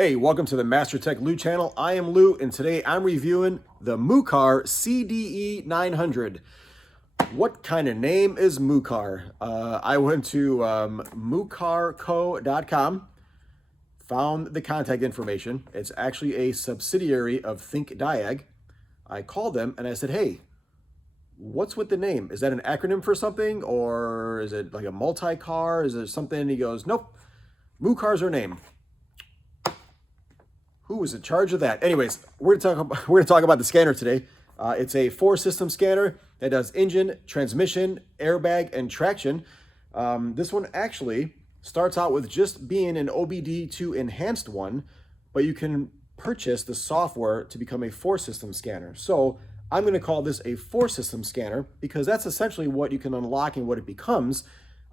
Hey, welcome to the Master Tech Lou channel. I am Lou, and today I'm reviewing the Mucar CDE900. What kind of name is Mucar? I went to mucarco.com, found the contact information. It's actually a subsidiary of ThinkDiag. I called them and I said, hey, what's with the name? Is that an acronym for something, or is it like a multi-car? Is it something? And he goes, nope, Mucar's our name. Who was in charge of that? Anyways, we're gonna talk about the scanner today. It's a 4-system scanner that does engine, transmission, airbag, and traction. This one actually starts out with just being an OBD2 enhanced one, but you can purchase the software to become a 4-system scanner. So I'm going to call this a 4-system scanner because that's essentially what you can unlock and what it becomes.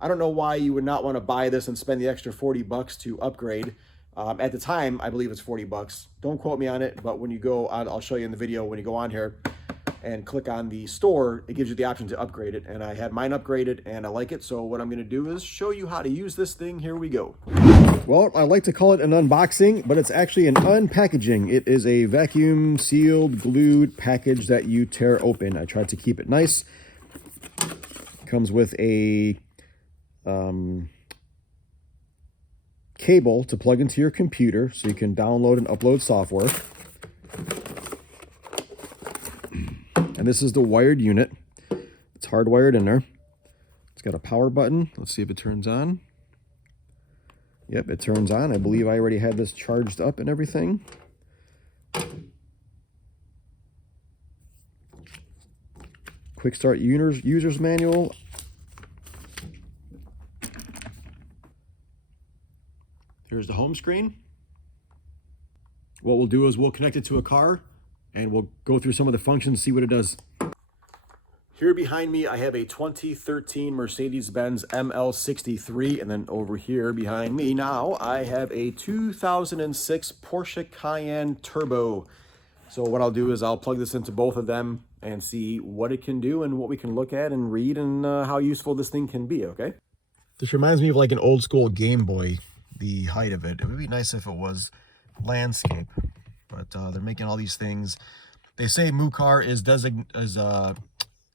I don't know why you would not want to buy this and spend the extra 40 bucks to upgrade. At the time, I believe it's 40 bucks. Don't quote me on it, but when you go on, I'll show you in the video, when you go on here and click on the store, it gives you the option to upgrade it. And I had mine upgraded and I like it. So what I'm going to do is show you how to use this thing. Here we go. Well, I like to call it an unboxing, but it's actually an unpackaging. It is a vacuum sealed, glued package that you tear open. I tried to keep it nice. Comes with a cable to plug into your computer so you can download and upload software. And this is the wired unit. It's hardwired in there. It's got a power button. Let's see if it turns on. Yep, it turns on. I believe I already had this charged up and everything. Quick start user's manual. Here's the home screen. What we'll do is we'll connect it to a car and we'll go through some of the functions, see what it does. Here behind me, I have a 2013 Mercedes-Benz ML63, and then over here behind me now, I have a 2006 Porsche Cayenne Turbo. So what I'll do is I'll plug this into both of them and see what it can do and what we can look at and read and how useful this thing can be, okay? This reminds me of like an old school Game Boy. The height of it. It would be nice if it was landscape, but they're making all these things. They say Moocar is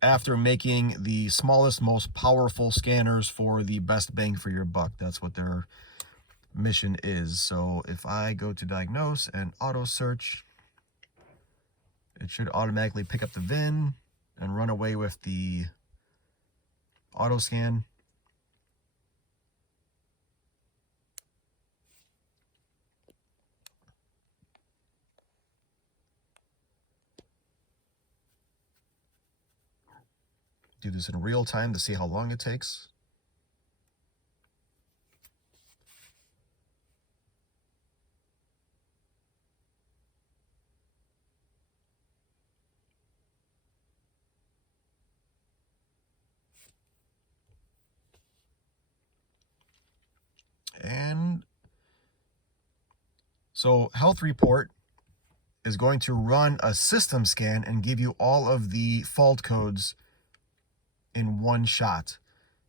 after making the smallest, most powerful scanners for the best bang for your buck. That's what their mission is. So if I go to diagnose and auto search, it should automatically pick up the VIN and run away with the auto scan. Do this in real time to see how long it takes. And so health report is going to run a system scan and give you all of the fault codes in one shot.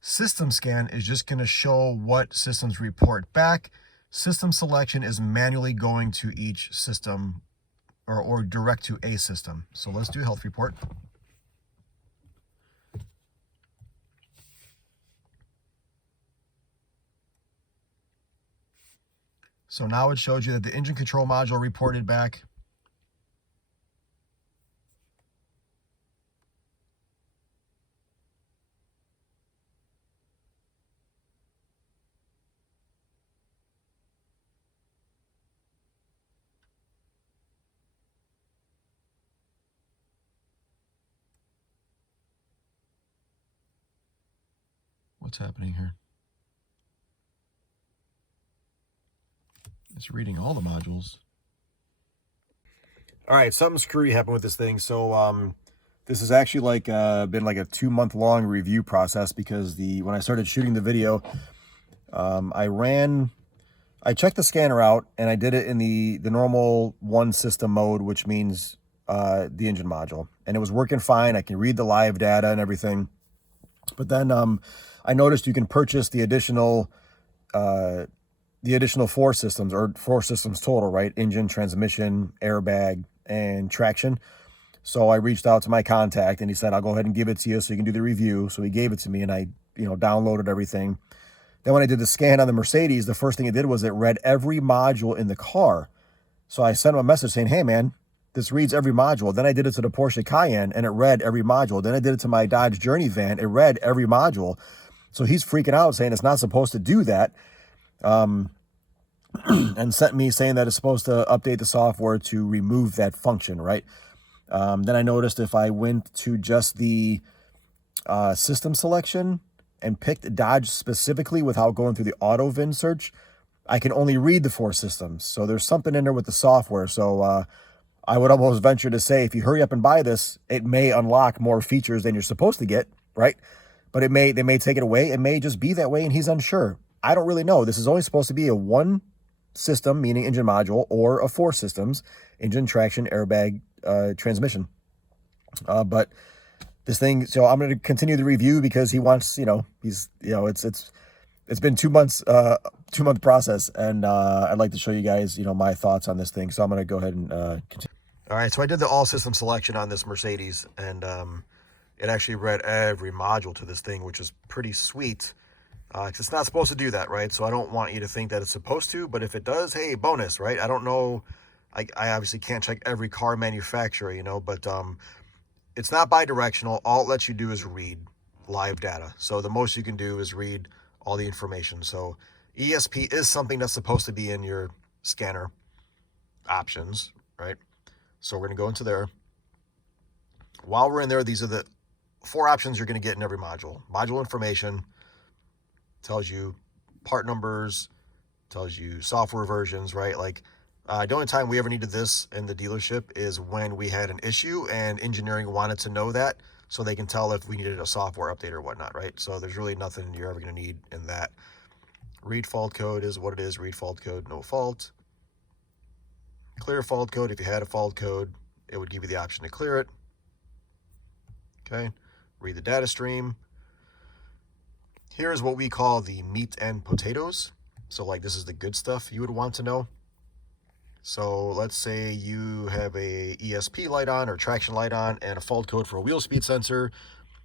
System scan is just going to show what systems report back. System selection is manually going to each system or direct to a system. So let's do health report. So now it shows you that the engine control module reported back. What's happening here? It's reading all the modules. All right, something screwy happened with this thing. So this has actually like been like a 2-month-long review process because when I started shooting the video, I checked the scanner out and I did it in the normal 1-system mode, which means the engine module, and it was working fine. I can read the live data and everything. But then I noticed you can purchase the additional the additional 4 systems, or 4 systems total, right? Engine, transmission, airbag, and traction. So I reached out to my contact and he said, I'll go ahead and give it to you so you can do the review. So he gave it to me and I, downloaded everything. Then when I did the scan on the Mercedes, the first thing it did was it read every module in the car. So I sent him a message saying, hey man, this reads every module. Then I did it to the Porsche Cayenne and it read every module. Then I did it to my Dodge Journey van. It read every module. So he's freaking out saying it's not supposed to do that. And sent me saying that it's supposed to update the software to remove that function, right? Then I noticed if I went to just the system selection and picked Dodge specifically without going through the auto VIN search, I can only read the 4 systems. So there's something in there with the software. So I would almost venture to say, if you hurry up and buy this, it may unlock more features than you're supposed to get, right? But they may take it away. It may just be that way and he's unsure. I don't really know. This is only supposed to be a 1 system, meaning engine module, or a 4 systems, engine, traction, airbag, transmission. But this thing, so I'm going to continue the review because he wants, it's been 2 months, 2-month process. And, I'd like to show you guys, my thoughts on this thing. So I'm going to go ahead and, continue. All right. So I did the all system selection on this Mercedes and, it actually read every module to this thing, which is pretty sweet. Because it's not supposed to do that, right? So I don't want you to think that it's supposed to, but if it does, hey, bonus, right? I don't know. I obviously can't check every car manufacturer, but it's not bi-directional. All it lets you do is read live data. So the most you can do is read all the information. So ESP is something that's supposed to be in your scanner options, right? So we're going to go into there. While we're in there, these are the 4 options you're going to get in every module. Module information tells you part numbers, tells you software versions, right? Like the only time we ever needed this in the dealership is when we had an issue and engineering wanted to know that so they can tell if we needed a software update or whatnot, right? So there's really nothing you're ever going to need in that. Read fault code is what it is. Read fault code, no fault. Clear fault code. If you had a fault code, it would give you the option to clear it. Okay. Read the data stream. Here's what we call the meat and potatoes. So like this is the good stuff you would want to know. So let's say you have a ESP light on or traction light on and a fault code for a wheel speed sensor.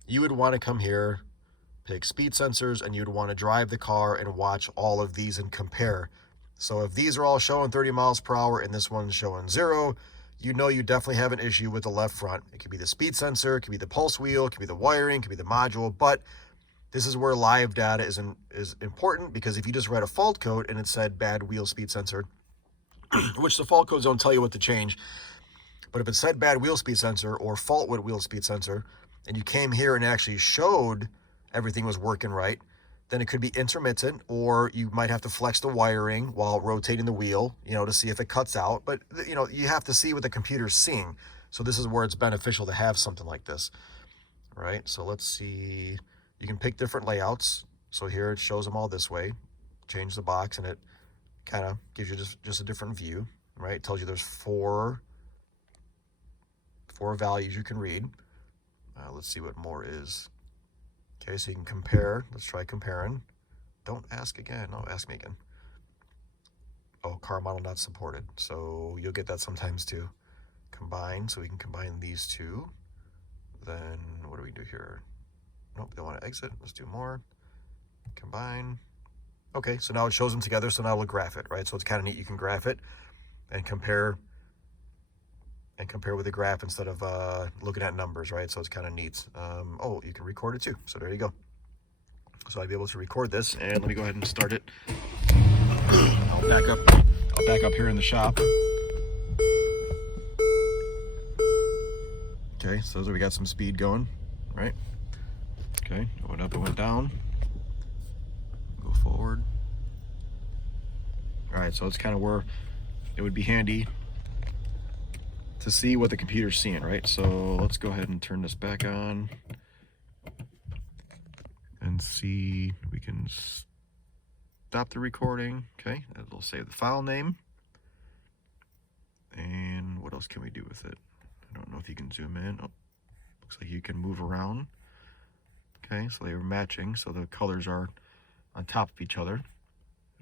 You would want to come here, pick speed sensors, and you'd want to drive the car and watch all of these and compare. So if these are all showing 30 miles per hour and this one's showing 0, you definitely have an issue with the left front. It could be the speed sensor, it could be the pulse wheel, it could be the wiring, it could be the module, but this is where live data is important, because if you just read a fault code and it said bad wheel speed sensor, which the fault codes don't tell you what to change, but if it said bad wheel speed sensor or fault with wheel speed sensor, and you came here and actually showed everything was working right, then it could be intermittent, or you might have to flex the wiring while rotating the wheel, to see if it cuts out. But, you have to see what the computer's seeing. So this is where it's beneficial to have something like this, right? So let's see. You can pick different layouts. So here it shows them all this way. Change the box and it kind of gives you just a different view, right? It tells you there's four values you can read. Let's see what more is. Okay, so you can compare. Let's try comparing. Don't ask again. No, ask me again. Oh, car model not supported. So you'll get that sometimes too. Combine. So we can combine these two. Then what do we do here? Nope, they want to exit. Let's do more. Combine. Okay, so now it shows them together. So now we'll graph it, right? So it's kind of neat. You can graph it and compare with the graph instead of looking at numbers, right? So it's kind of neat. Oh, you can record it too. So there you go. So I'll be able to record this, and let me go ahead and start it. I'll back up here in the shop. Okay, so we got some speed going, right? Okay, it went up, it went down. Go forward. All right, so it's kind of where it would be handy to see what the computer's seeing, right? So let's go ahead and turn this back on and see. We can stop the recording. Okay, it'll save the file name. And what else can we do with it? I don't know if you can zoom in. Oh, looks like you can move around. Okay, so they were matching, so the colors are on top of each other.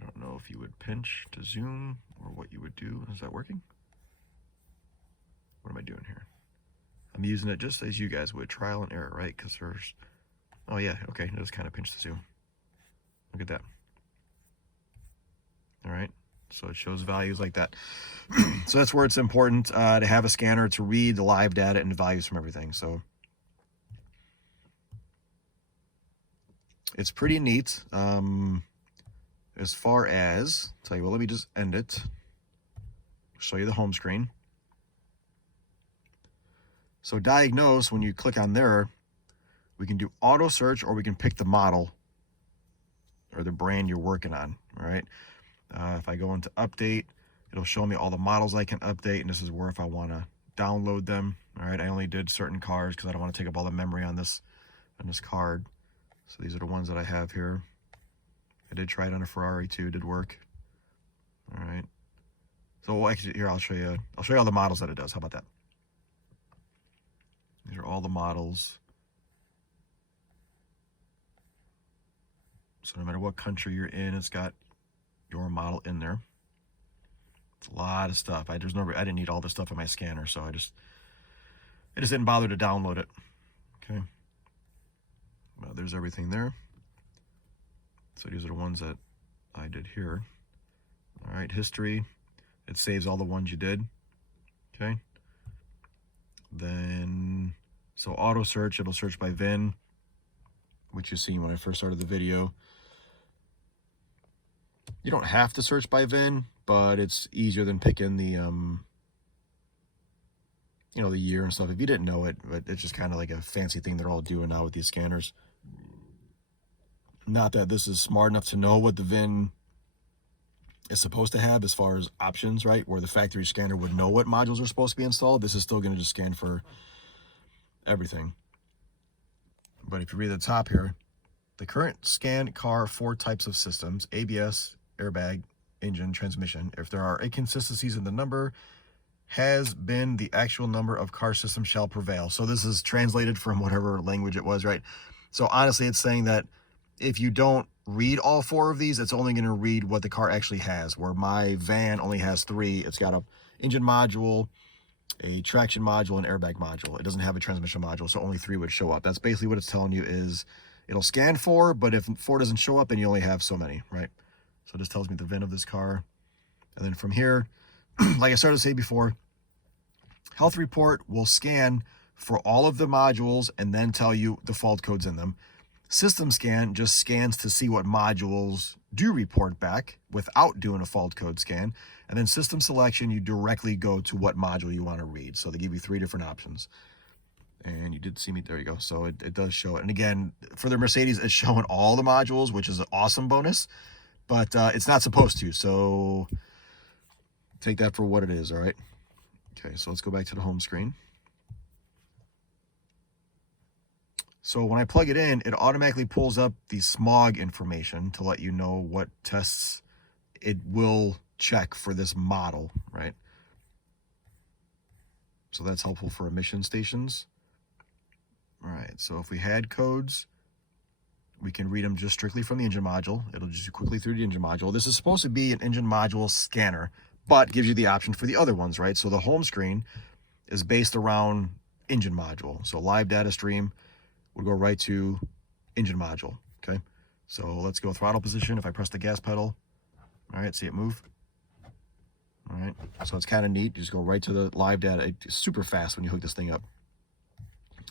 I don't know if you would pinch to zoom or what you would do. Is that working? What am I doing here? I'm using it just as you guys would, trial and error, right? Because there's, oh yeah, okay, it does kind of pinch to zoom. Look at that. All right, so it shows values like that. So that's where it's important to have a scanner to read the live data and values from everything. So it's pretty neat. As far as, tell you what, let me just end it. Show you the home screen. So diagnose, when you click on there, we can do auto search or we can pick the model or the brand you're working on, all right? If I go into update, it'll show me all the models I can update, and this is where if I want to download them, all right? I only did certain cars because I don't want to take up all the memory on this card. So these are the ones that I have here. I did try it on a Ferrari too, did work. All right. So actually, here I'll show you all the models that it does. How about that? These are all the models. So no matter what country you're in, it's got your model in there. It's a lot of stuff. I didn't need all this stuff in my scanner, so I just didn't bother to download it. Okay. Well, there's everything there. So these are the ones that I did here. All right, history. It saves all the ones you did. Okay. Then, so auto search, it'll search by VIN, which you seen when I first started the video. You don't have to search by VIN, but it's easier than picking the, you know, the year and stuff. If you didn't know it, but it's just kind of like a fancy thing they're all doing now with these scanners. Not that this is smart enough to know what the VIN is supposed to have as far as options, right? Where the factory scanner would know what modules are supposed to be installed. This is still going to just scan for everything. But if you read the top here, the current scan car 4 types of systems: ABS, airbag, engine, transmission. If there are inconsistencies in the number, has been the actual number of car systems shall prevail. So this is translated from whatever language it was, right? So honestly, it's saying that if you don't read all 4 of these, it's only going to read what the car actually has, where my van only has 3. It's got a engine module, a traction module, and airbag module. It doesn't have a transmission module, so only 3 would show up. That's basically what it's telling you is it'll scan 4, but if 4 doesn't show up, then you only have so many, right? So this tells me the VIN of this car. And then from here, like I started to say before, health report will scan for all of the modules and then tell you the fault codes in them. System scan just scans to see what modules do report back without doing a fault code scan. And then system selection, you directly go to what module you want to read. So they give you 3 different options. And you did see me, there you go. So it does show it. And again, for the Mercedes, it's showing all the modules, which is an awesome bonus, but it's not supposed to. So take that for what it is, all right? Okay, so let's go back to the home screen. So when I plug it in, it automatically pulls up the smog information to let you know what tests it will check for this model, right? So that's helpful for emission stations. All right, so if we had codes, we can read them just strictly from the engine module. It'll just quickly through the engine module. This is supposed to be an engine module scanner, but gives you the option for the other ones, right? So the home screen is based around engine module. So live data stream would go right to engine module, okay? So let's go throttle position. If I press the gas pedal, all right, see it move? All right, so it's kind of neat. You just go right to the live data. It's super fast when you hook this thing up.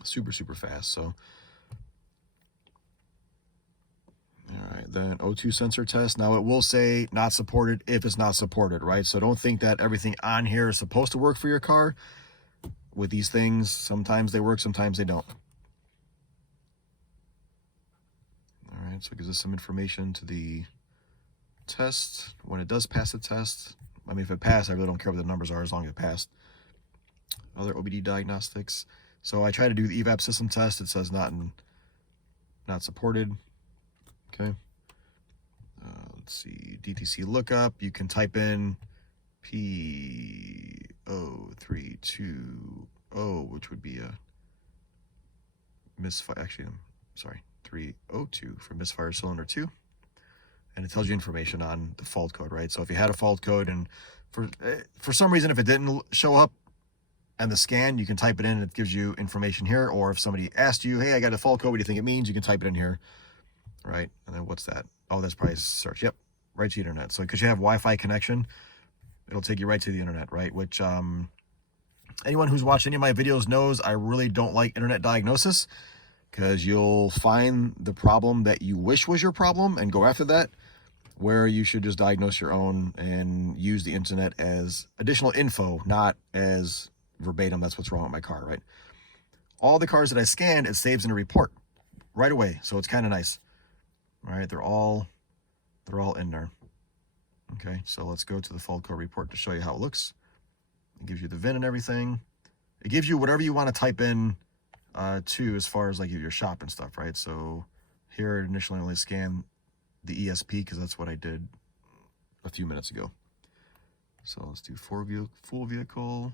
Super, super fast, so. All right, then O2 sensor test. Now it will say not supported if it's not supported, right? So don't think that everything on here is supposed to work for your car. With these things, sometimes they work, sometimes they don't. All right, so it gives us some information to the test. When it does pass the test, I mean, if it passed, I really don't care what the numbers are as long as it passed. Other OBD diagnostics. So I try to do the evap system test. It says not supported. Okay. Let's see, DTC lookup. You can type in P0320, which would be a misfire. Actually, I'm sorry, 302 for misfire cylinder 2. and it tells you information on the fault code, right? So if you had a fault code and for some reason, if it didn't show up and the scan, you can type it in and it gives you information here. Or if somebody asked you, hey, I got a fault code, what do you think it means? You can type it in here, right? And then what's that? Oh, that's probably search. Yep, right to the internet. So because you have Wi-Fi connection, it'll take you right to the internet, right? Which anyone who's watched any of my videos knows I really don't like internet diagnosis, because you'll find the problem that you wish was your problem and go after that, where you should just diagnose your own and use the internet as additional info, not as verbatim, that's what's wrong with my car, right? All the cars that I scanned, it saves in a report right away. So it's kind of nice. All right, they're all in there. Okay, so let's go to the fault code report to show you how it looks. It gives you the VIN and everything. It gives you whatever you want to type in too, as far as like your shop and stuff, right? So here it initially only scanned the ESP because that's what I did a few minutes ago. So let's do full vehicle.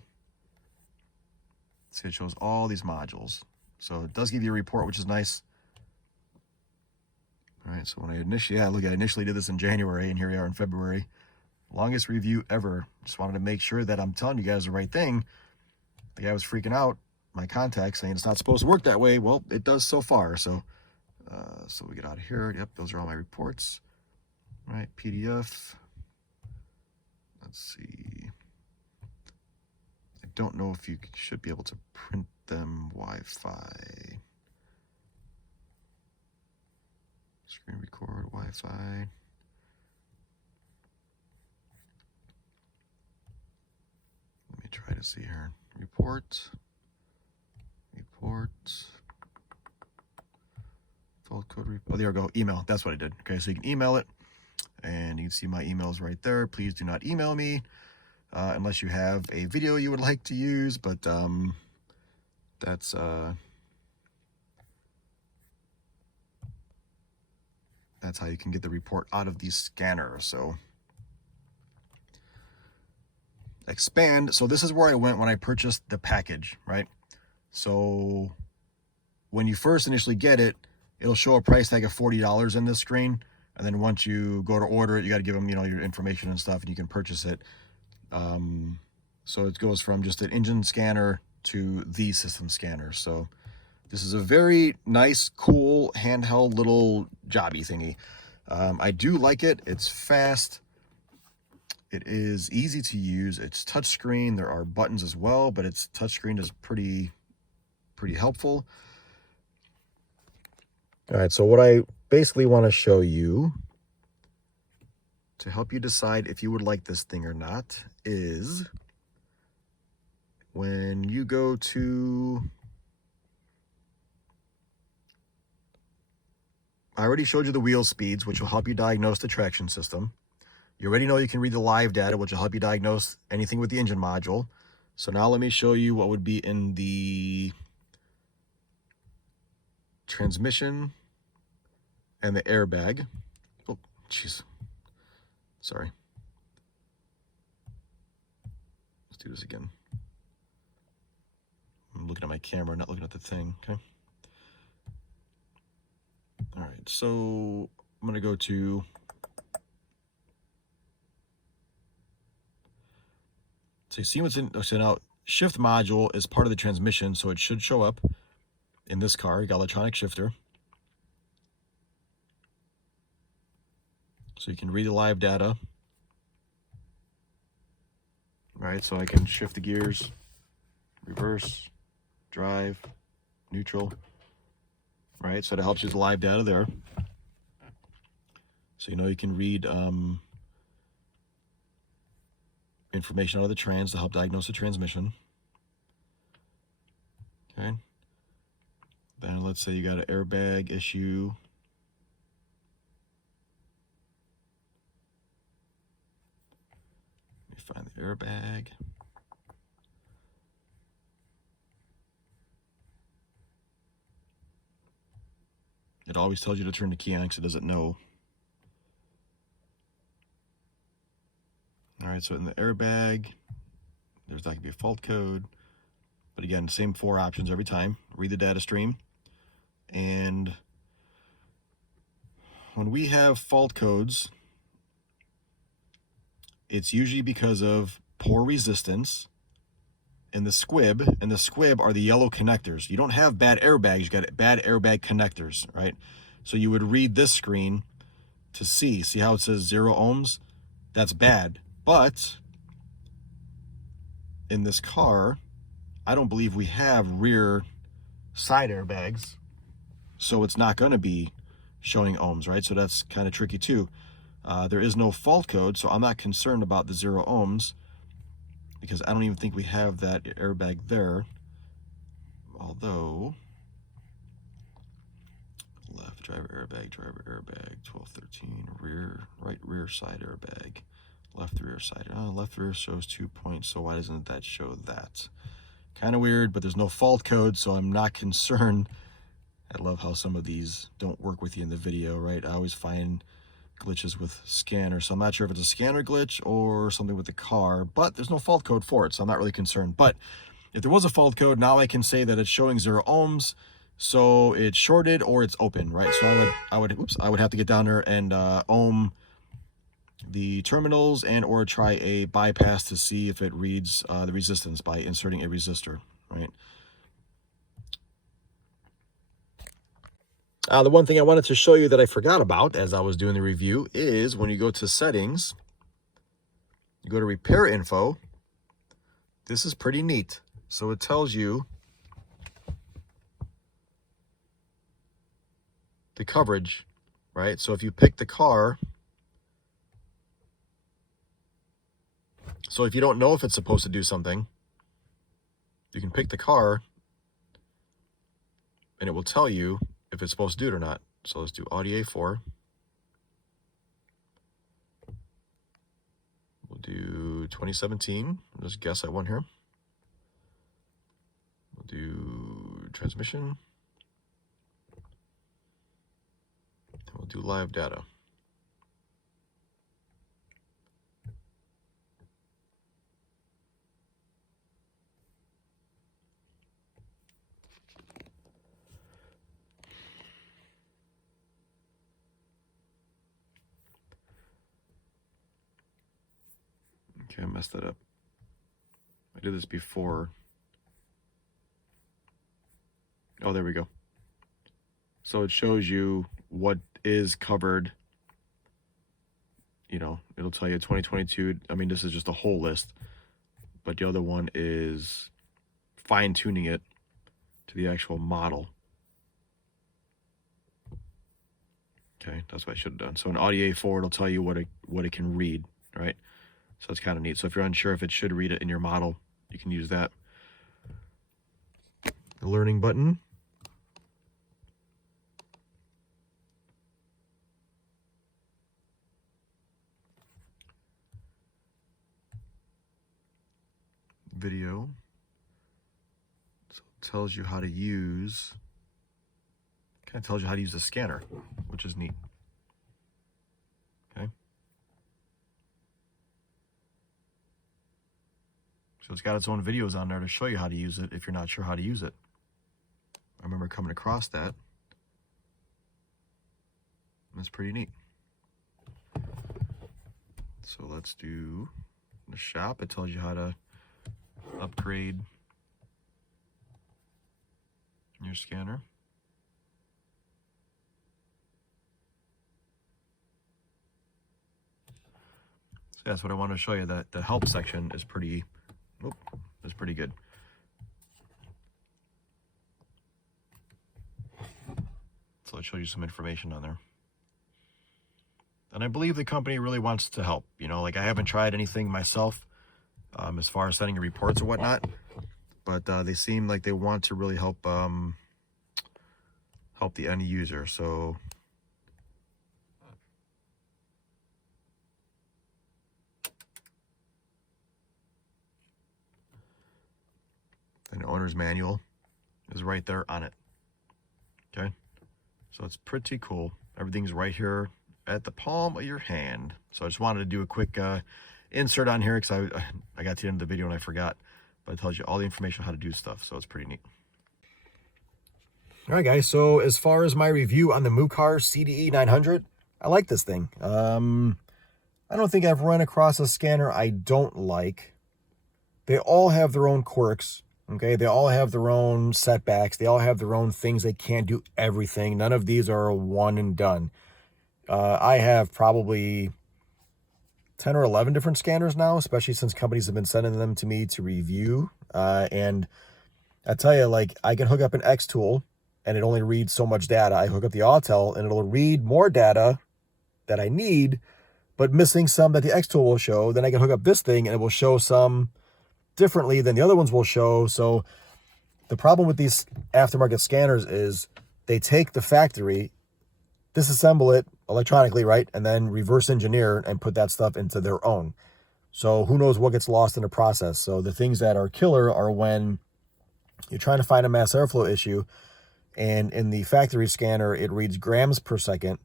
See, it shows all these modules. So it does give you a report, which is nice. All right, so when I initially did this in January, and here we are in February. Longest review ever. Just wanted to make sure that I'm telling you guys the right thing. The guy was freaking out, my contact, saying it's not supposed to work that way. Well, it does so far. So so we get out of here. Yep, those are all my reports. All right, PDF. Let's see. I don't know if you should be able to print them Wi-Fi. Screen record Wi-Fi. Let me try to see here. Report. Fault code. Oh, there we go. Email. That's what I did. Okay, so you can email it, and you can see my emails right there. Please do not email me unless you have a video you would like to use. But that's how you can get the report out of these scanners. So expand. So this is where I went when I purchased the package, right? So when you first initially get it, it'll show a price tag of $40 in this screen. And then once you go to order it, you got to give them, your information and stuff, and you can purchase it. So it goes from just an engine scanner to the system scanner. So this is a very nice, cool, handheld little jobby thingy. I do like it. It's fast. It is easy to use. It's touchscreen. There are buttons as well, but its touchscreen is pretty helpful. All right, so what I basically want to show you to help you decide if you would like this thing or not is when you go to, I already showed you the wheel speeds, which will help you diagnose the traction system. You already know you can read the live data, which will help you diagnose anything with the engine module. So now let me show you what would be in the transmission and the airbag. Oh, jeez. Sorry. Let's do this again. I'm looking at my camera, not looking at the thing, okay? All right, so I'm gonna go to so you see what's in, so now shift module is part of the transmission, so it should show up in this car. You got electronic shifter. So you can read the live data. Right, so I can shift the gears, reverse, drive, neutral. Right, so that helps you with the live data there. So you can read information out of the trans to help diagnose the transmission. Okay. Then let's say you got an airbag issue. Let me find the airbag. It always tells you to turn the key on because it doesn't know. All right, so in the airbag, that could be a fault code. But again, same 4 options every time. Read the data stream. And when we have fault codes, it's usually because of poor resistance in the squib, and the squib are the yellow connectors. You don't have bad airbags, you got bad airbag connectors, right? So you would read this screen to see how it says 0 ohms? That's bad. But in this car, I don't believe we have rear side airbags, so it's not going to be showing ohms, right? So that's kind of tricky too. There is no fault code, so I'm not concerned about the 0 ohms because I don't even think we have that airbag there. Although, left driver airbag, 1213, right rear side airbag, left rear side. Left rear shows 2 points, so why doesn't that show that? Kind of weird, but there's no fault code, so I'm not concerned. I love how some of these don't work with you in the video, right? I always find glitches with scanner, so I'm not sure if it's a scanner glitch or something with the car, but there's no fault code for it, so I'm not really concerned. But if there was a fault code, now I can say that it's showing 0 ohms, so it's shorted or it's open, right? So I would have to get down there and ohm the terminals and or try a bypass to see if it reads the resistance by inserting a resistor, right? The one thing I wanted to show you that I forgot about as I was doing the review is when you go to settings, you go to repair info. This is pretty neat. So it tells you the coverage, right? So if you pick the car, so if you don't know if it's supposed to do something, you can pick the car and it will tell you if it's supposed to do it or not. So let's do Audi A4. We'll do 2017. Just guess at one here. We'll do transmission. And we'll do live data. Okay, I messed that up. I did this before. Oh, there we go. So it shows you what is covered. You know, it'll tell you 2022. I mean, this is just a whole list. But the other one is fine-tuning it to the actual model. Okay, that's what I should have done. So in Audi A4, it'll tell you what it can read, right? So it's kind of neat. So if you're unsure if it should read it in your model, you can use that. The learning button. Video. So it tells you how to use, kind of tells you how to use the scanner, which is neat. Okay. So it's got its own videos on there to show you how to use it if you're not sure how to use it. I remember coming across that. That's pretty neat. So let's do the shop. It tells you how to upgrade your scanner. So that's what I want to show you. That the help section is pretty good. So I'll show you some information on there. And I believe the company really wants to help. You know, like I haven't tried anything myself as far as sending reports or whatnot, but they seem like they want to really help help the end user. So an owner's manual is right there on it. Okay, so it's pretty cool. Everything's right here at the palm of your hand. So I just wanted to do a quick insert on here because I got to the end of the video and I forgot, but it tells you all the information on how to do stuff, so it's pretty neat. All right, guys, so as far as my review on the Mucar CDE900, I like this thing. I don't think I've run across a scanner I don't like. They all have their own quirks, okay? They all have their own setbacks. They all have their own things. They can't do everything. None of these are a one and done. I have probably 10 or 11 different scanners now, especially since companies have been sending them to me to review. And I tell you, like, I can hook up an X tool and it only reads so much data. I hook up the Autel and it'll read more data that I need, but missing some that the X tool will show. Then I can hook up this thing and it will show some differently than the other ones will show. So the problem with these aftermarket scanners is they take the factory, disassemble it electronically, right? And then reverse engineer and put that stuff into their own. So who knows what gets lost in the process. So the things that are killer are when you're trying to find a mass airflow issue, and in the factory scanner, it reads grams per second,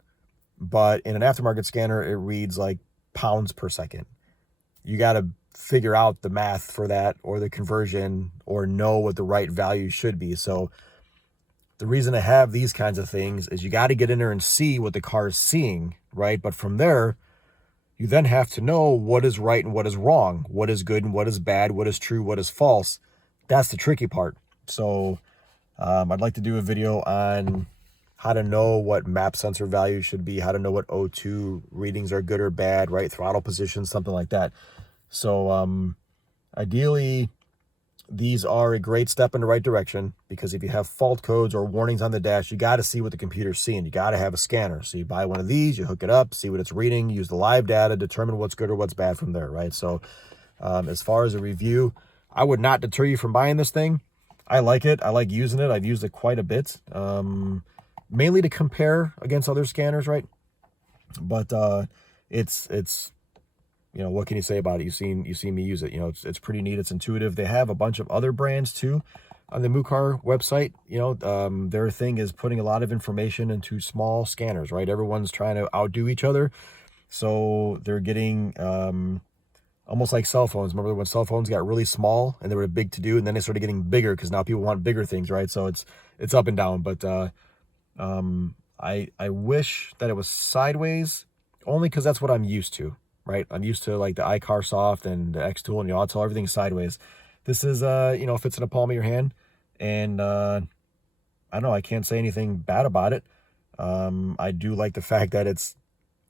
but in an aftermarket scanner, it reads like pounds per second. You got to figure out the math for that, or the conversion, or know what the right value should be. So the reason to have these kinds of things is you got to get in there and see what the car is seeing, right? But from there, you then have to know what is right and what is wrong, what is good and what is bad, what is true, what is false. That's the tricky part. So I'd like to do a video on how to know what map sensor values should be, how to know what O2 readings are good or bad, right? Throttle position, something like that. So ideally, these are a great step in the right direction, because if you have fault codes or warnings on the dash, you got to see what the computer's seeing. You got to have a scanner. So you buy one of these, you hook it up, see what it's reading, use the live data, determine what's good or what's bad from there, right? So as far as a review, I would not deter you from buying this thing. I like it. I like using it. I've used it quite a bit, mainly to compare against other scanners, right? But it's you know, what can you say about it? You've seen me use it. You know, it's pretty neat. It's intuitive. They have a bunch of other brands too on the Mucar website. You know, their thing is putting a lot of information into small scanners, right? Everyone's trying to outdo each other, so they're getting almost like cell phones. Remember when cell phones got really small and they were big to do, and then they started getting bigger because now people want bigger things, right? So it's up and down. But I wish that it was sideways, only because that's what I'm used to. Right, I'm used to like the iCar Soft and the X tool and the Autel, everything sideways. This is you know, fits in the palm of your hand, and I don't know, I can't say anything bad about it. I do like the fact that it's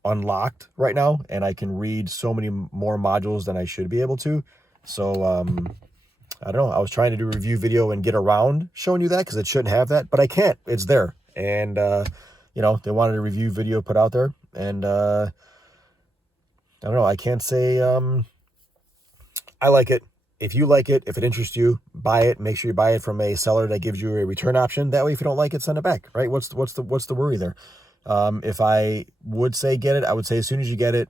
unlocked right now, and I can read so many more modules than I should be able to. So I don't know, I was trying to do a review video and get around showing you that, because it shouldn't have that, but I can't. It's there, and you know, they wanted a review video put out there, and I don't know, I can't say I like it. If you like it, if it interests you, buy it. Make sure you buy it from a seller that gives you a return option. That way, if you don't like it, send it back, right? What's the worry there? If I would say get it, I would say as soon as you get it,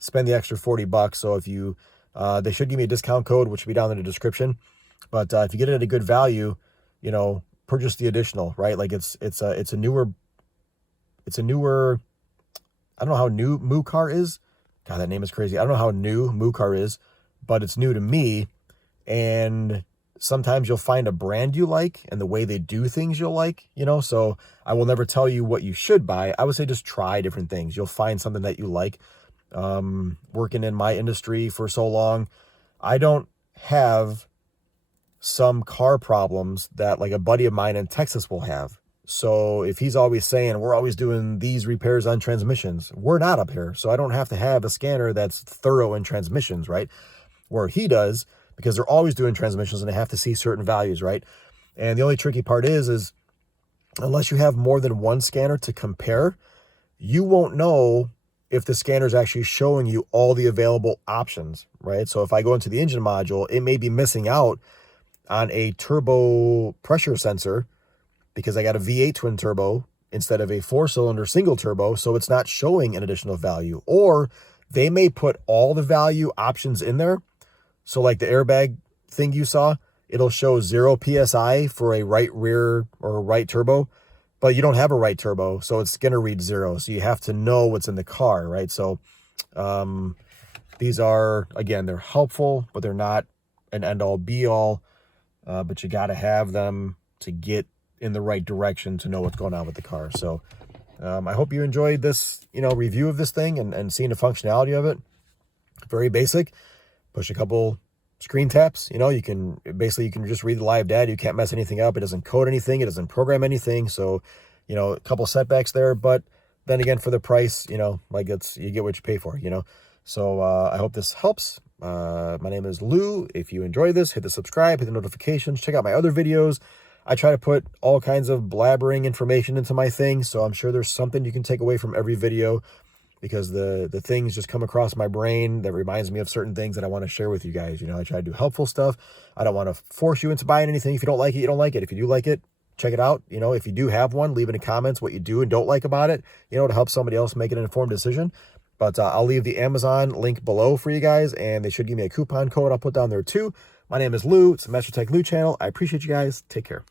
spend the extra $40. So if you, they should give me a discount code, which will be down in the description. But if you get it at a good value, you know, purchase the additional, right? Like it's a newer, I don't know how new Moocar is. God, that name is crazy. I don't know how new Mucar is, but it's new to me. And sometimes you'll find a brand you like and the way they do things you'll like, you know. So I will never tell you what you should buy. I would say just try different things. You'll find something that you like. Working in my industry for so long, I don't have some car problems that like a buddy of mine in Texas will have. So if he's always saying, we're always doing these repairs on transmissions, we're not up here. So I don't have to have a scanner that's thorough in transmissions, right? Where he does, because they're always doing transmissions and they have to see certain values, right? And the only tricky part is unless you have more than one scanner to compare, you won't know if the scanner is actually showing you all the available options, right? So if I go into the engine module, it may be missing out on a turbo pressure sensor because I got a V8 twin turbo instead of a 4-cylinder single turbo, so it's not showing an additional value. Or they may put all the value options in there. So like the airbag thing you saw, it'll show 0 PSI for a right rear or right turbo, but you don't have a right turbo, so it's going to read 0. So you have to know what's in the car, right? So these are, again, they're helpful, but they're not an end-all be-all, but you got to have them to get in the right direction to know what's going on with the car. So I hope you enjoyed this, review of this thing and seeing the functionality of it. Very basic. Push a couple screen taps. You can just read the live data. You can't mess anything up. It doesn't code anything. It doesn't program anything. So, a couple setbacks there, but then again, for the price, you get what you pay for, So I hope this helps. My name is Lou. If you enjoy this, hit the subscribe, hit the notifications, check out my other videos. I try to put all kinds of blabbering information into my thing, so I'm sure there's something you can take away from every video, because the things just come across my brain that reminds me of certain things that I want to share with you guys. I try to do helpful stuff. I don't want to force you into buying anything. If you don't like it, you don't like it. If you do like it, check it out. If you do have one, leave in the comments what you do and don't like about it, to help somebody else make an informed decision. But I'll leave the Amazon link below for you guys, and they should give me a coupon code I'll put down there too. My name is Lou. It's the Master Tech Lou channel. I appreciate you guys. Take care.